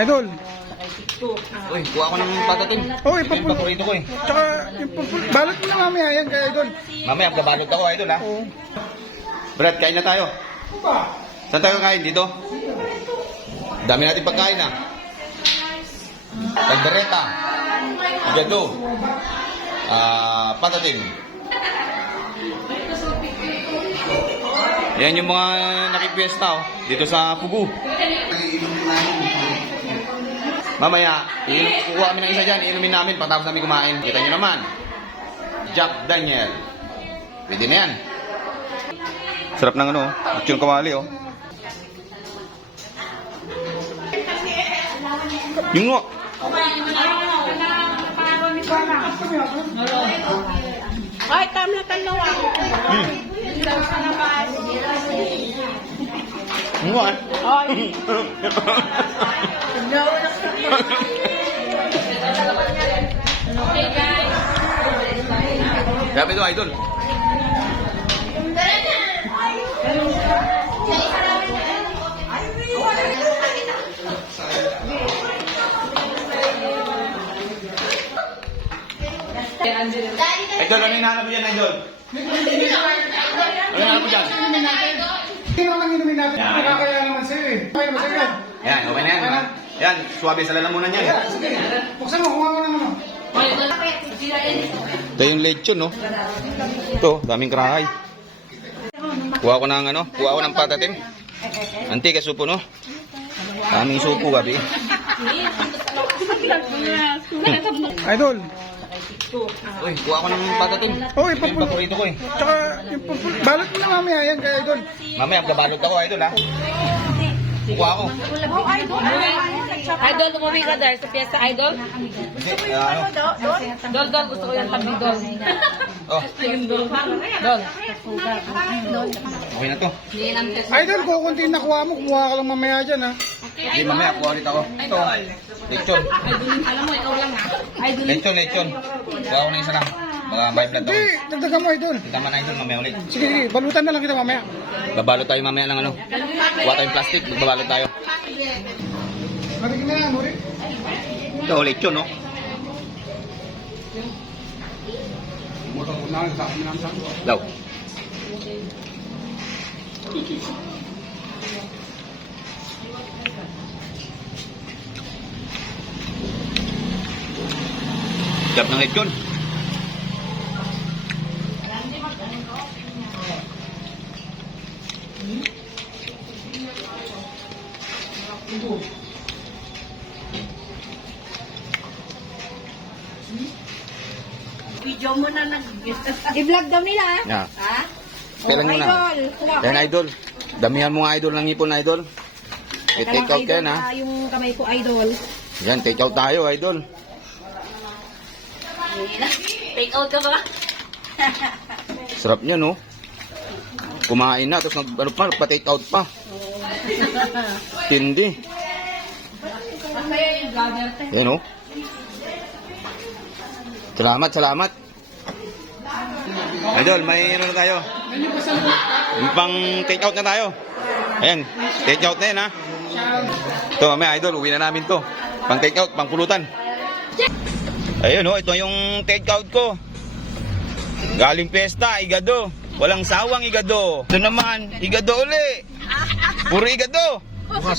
Idol. Uy, kuha ako ng patatim. Uy, Ito yung paborito ko eh. Tsaka, balot mo na mamaya yan kay Idol. Mamaya, gabalot ako, idol ha. Oo. Brad, kain na tayo. Saan tayo kain? Dito? Dami natin pagkain ha. Tagdareta. Igado. Patatim. Yan yung mga nakipiesta oh, dito sa Pugu. Mamaya, kukuha kami ng isa dyan, iinumin namin pagkatapos namin kumain. Kita nyo naman. Jack Daniel. Pwede na yan. Sarap ng ano, yung kawali oh. Yung nga. Ay, tam na tanawa. Yung nga. Ay. Okay, guys. Grabe ito, idol. Idol, ano yung hinahanap mo dyan, idol? Ano yung hinahanap mo dyan? Sino ang inumin natin? Yan. Nakakaya naman sa'yo eh. Kaya naman sa'yo yan. Yan, okay na yan. Ha? Yan, suwabe sa lalamunan yan. Kaya, sige. Buksan mo, kuha mo ng ano. Ito yung lechon, no? Ito, daming karahay. Kuha ko ng ano? Kuha ko ng patatim. Antika supo, no? Daming supo, gabi. Idol. Uy, kuha ko ng patatim. Uy, Ito yung paborito ko eh. Tsaka, balot mo na mamaya yan kay Idol. Mamaya, gabalot ako, idol, ha? Kuha ako. Idol, umuwi ka dahil sa piyesta, Idol. Kasi, ano? Dol, gusto ko yung tabi, Dol. Oh, Dol. okay na to. Idol, kukunti na kuha mo. Kumuha ka lang mamaya dyan ha. Hindi, mamaya, kuha ulit ako. Ito, lechon. Alam mo, ikaw lang ha. Idol. Lechon. Kuha ko na isa lang. Mga vibe na to. Hindi, dagdagan mo Idol. Tama na, idol, mamaya ulit. Sige, balutan na lang kita mamaya. Babalot tayo mamaya ng ano. Kuha tayong plastic, magbabalot tayo. Matigil na yan, Nuri. Ito, lechon, no? Daw. Sarap ng lechon. Video mo na i-vlog daw nila ha? Yeah. Ha? Kailan mo na? Idol. Yan, idol. Damihan mo nga, idol, ng ipon, idol. I-take out yan, ha? Yung kamay ko, Idol. Yan, take out tayo, idol. Take out ka ba? Sarap niya, no? Kumain na, tapos ano pa, pa-take out pa. Tindi. Masaya yung vlogger. Yan, no? Salamat. Idol, may ano na tayo? Yung pang take out na tayo. Ayan, take out na yan, ha? Ito, mamaya, idol, uwi na namin to. Pang take out, pang pulutan. Ayun, no, ito yung take out ko. Galing pesta, igado. Walang sawang igado. Ito naman, igado uli. Puro igado.